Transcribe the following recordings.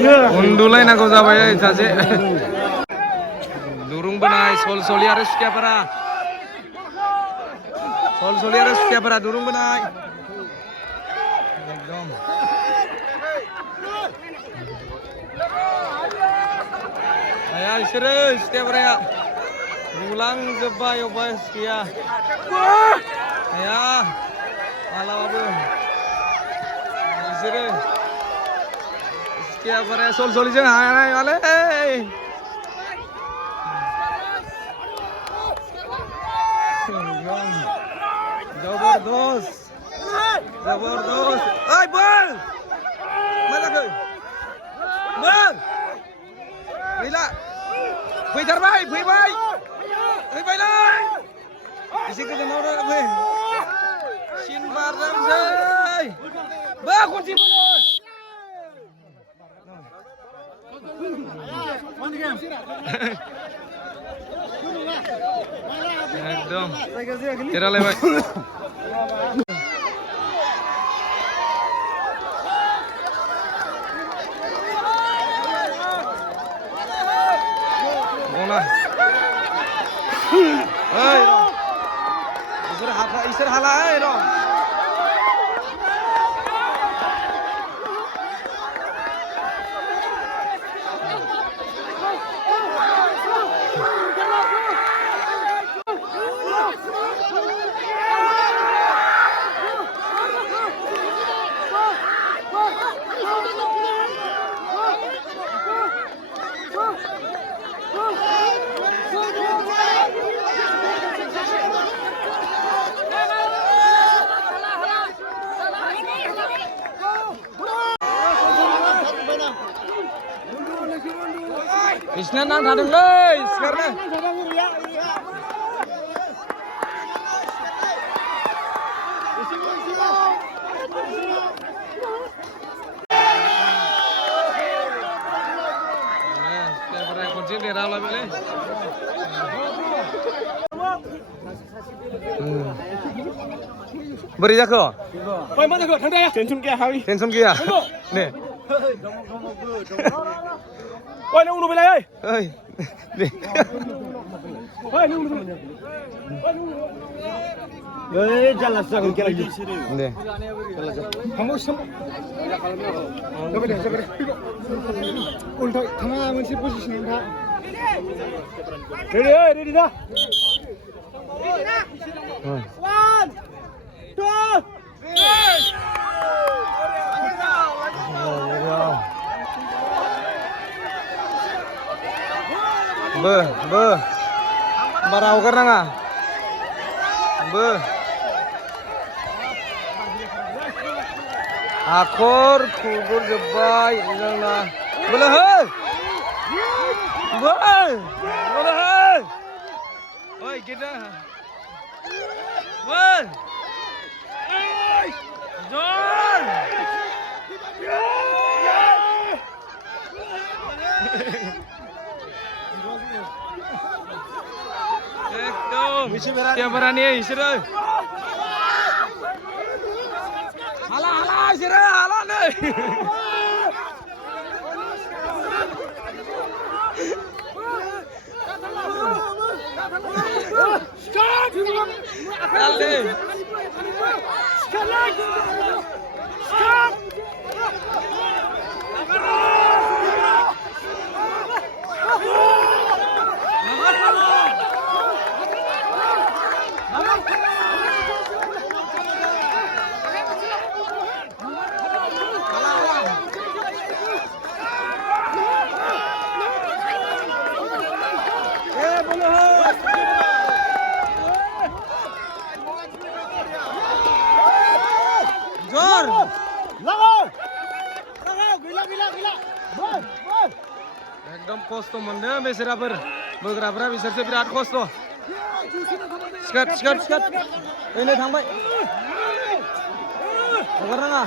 उन्दुलायनांगौ जाबाय सासे दुरुं बोनाय सल-सलि आरो सिख्लाफोरा दुरुं बोनाय एकदम आया इसोरो सिख्लाफोरा बुलांजोब्बाय अबेबा गैया आया मालाबाबो बिसोरो सिख्लाफोरा सल-सलिजों हानाय माले जबरदस्त ओइ बोल मा जाखो बोल गैला फैबायलै एसे गोजानाव फै सिन बारनोसै बा खनसे एकदम देरहालायबाय इसोर हाला बिसिना नांथादोंलै सिखारनो खनसे देरहालायबायलै बोरै जाखो मा जाखो थांदो टेनसन गैया ने ओइ नों उन्दुबायलाय ओइ दे ओइ जाल्लासो जागोन खेला दे उल्था थाङा मोनसे पजिसनाव था रेडि दा 1 2 बो बारा हगारनाङा बो हाखर खुरजोब्बाय जोंना बोलो हो ओइ गेदा बोल जन एकदम केमेरानि इसोरो हाला इसोरो हाला नै एकदम खस्थ' मोनदों बेसोराफोर बोग्राफोरा बिसोरसो बिराद खस्थ' सिखार ओइनै थांबाय हगारनाङा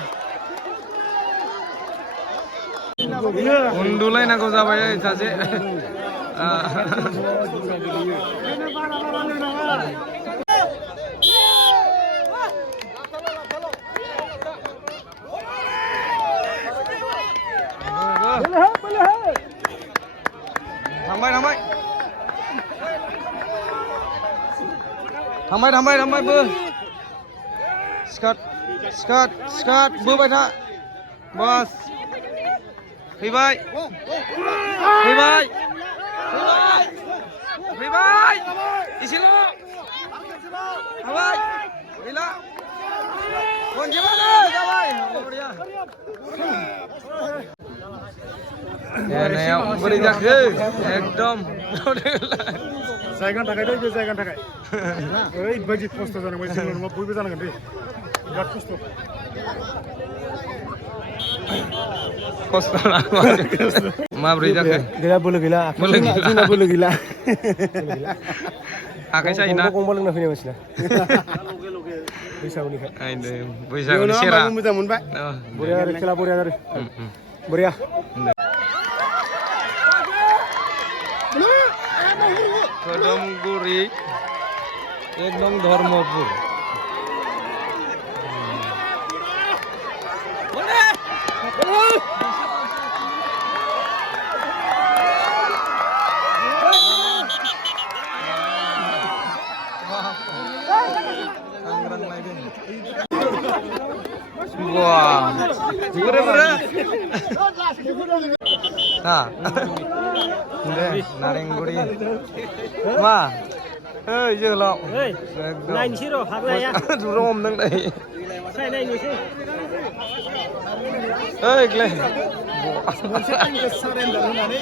उन्दुलायनांगौ जाबाय सासे थांबाय बो स्काट बोबाय था बस फैबाय एसेल' हाबाय गैला खनसेबानो जाबाय देनायाव बोरै जाखो एकदम जायगानि थाखाय बे जायगानि थाखाय ओरैबायदि खस्थ' जानांबाय जोंल' नङा बयबो जानांगोन दे बिराद खस्थ' माब्रै जाखो गैला बोलो गैला जोंना बोलो गैला आखाइ सायोना गंबा लोंना फैनाय मानसिना बैसागुनि सेरा मोजां मोनबाय बरिया आरो खेला बरिया आरो बरिया कदमगुरि एक नং Dharampur wah bener nah Narengguri ma जोहोलाव नायनोसै र' हाग्राया दुरुं हमदों नै नायनोसै ग्ले मोनसे टाइमखौ सारेन्डार होनानै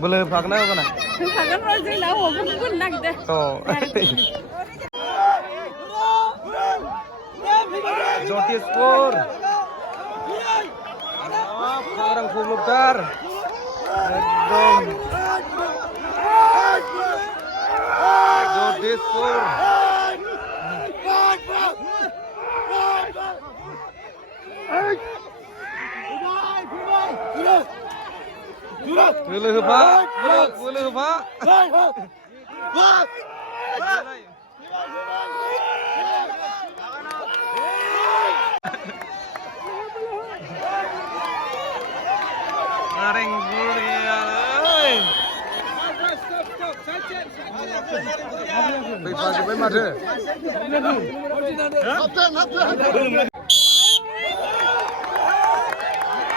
बोलो फागना होगोना होखागोन र' जोंनाव हगोन नागिरदों Jotishpur orang kublutar एकदम Jotishpur boleh pak Narengguri ơi bị phạt với mặt rồi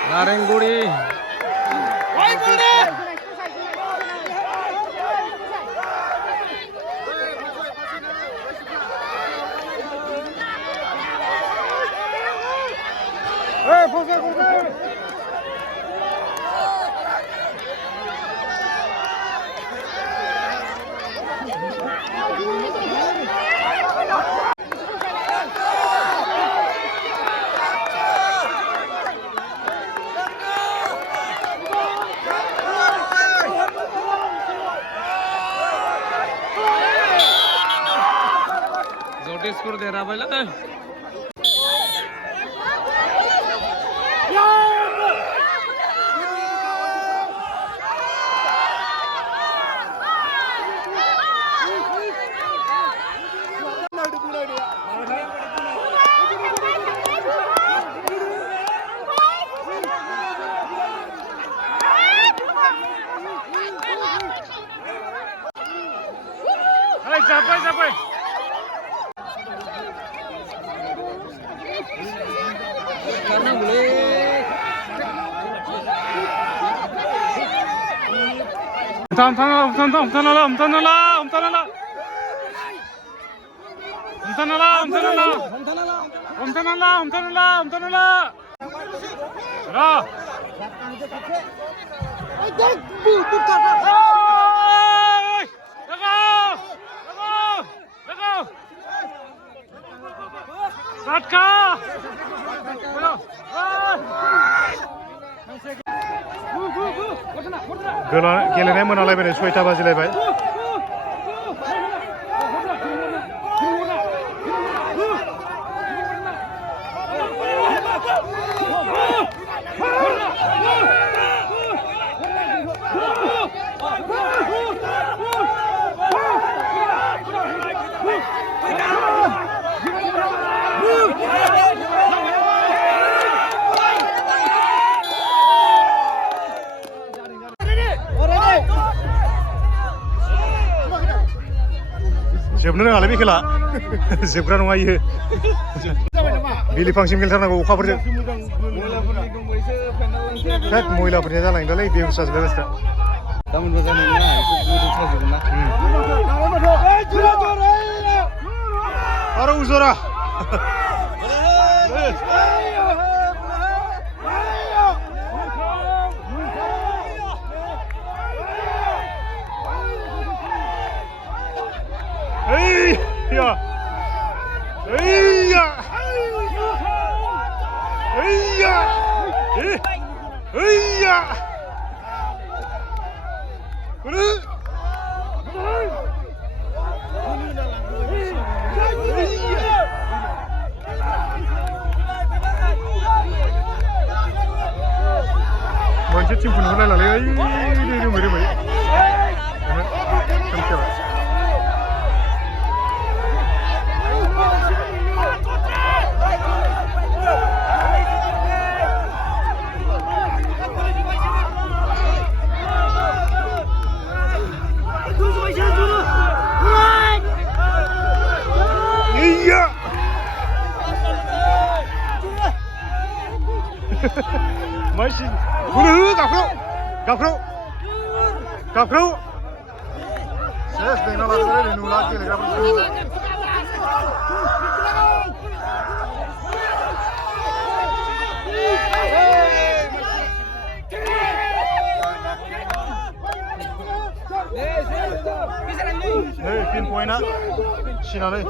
Narengguri Jotishpur दे रहा भाई लगा Sampai karena boleh गेलेनाय मोनालायबाय 6टा बाजिलायबाय जोबनो रोङालै बे खेला जोबग्रा नङा इयो बिलिफांसिम गेलेथारनांगौ अखाफोरजों होद मैलाफोरनिया जालांदोंलै बेहुसा जोबबाय मानसिफ्रा गाबोनबो जानाय नङा एसे गुदुं थाजोबगोन ना आरो उजरा Iya. Iya. Iya. Iya. मोनसे टिमखौ नुहुरलायलालै रोमै रोमै Iya. Masih. Gapro. Saya sedang nolak dari nolak lagi gapro. Hei, pin poinnya, sini nih.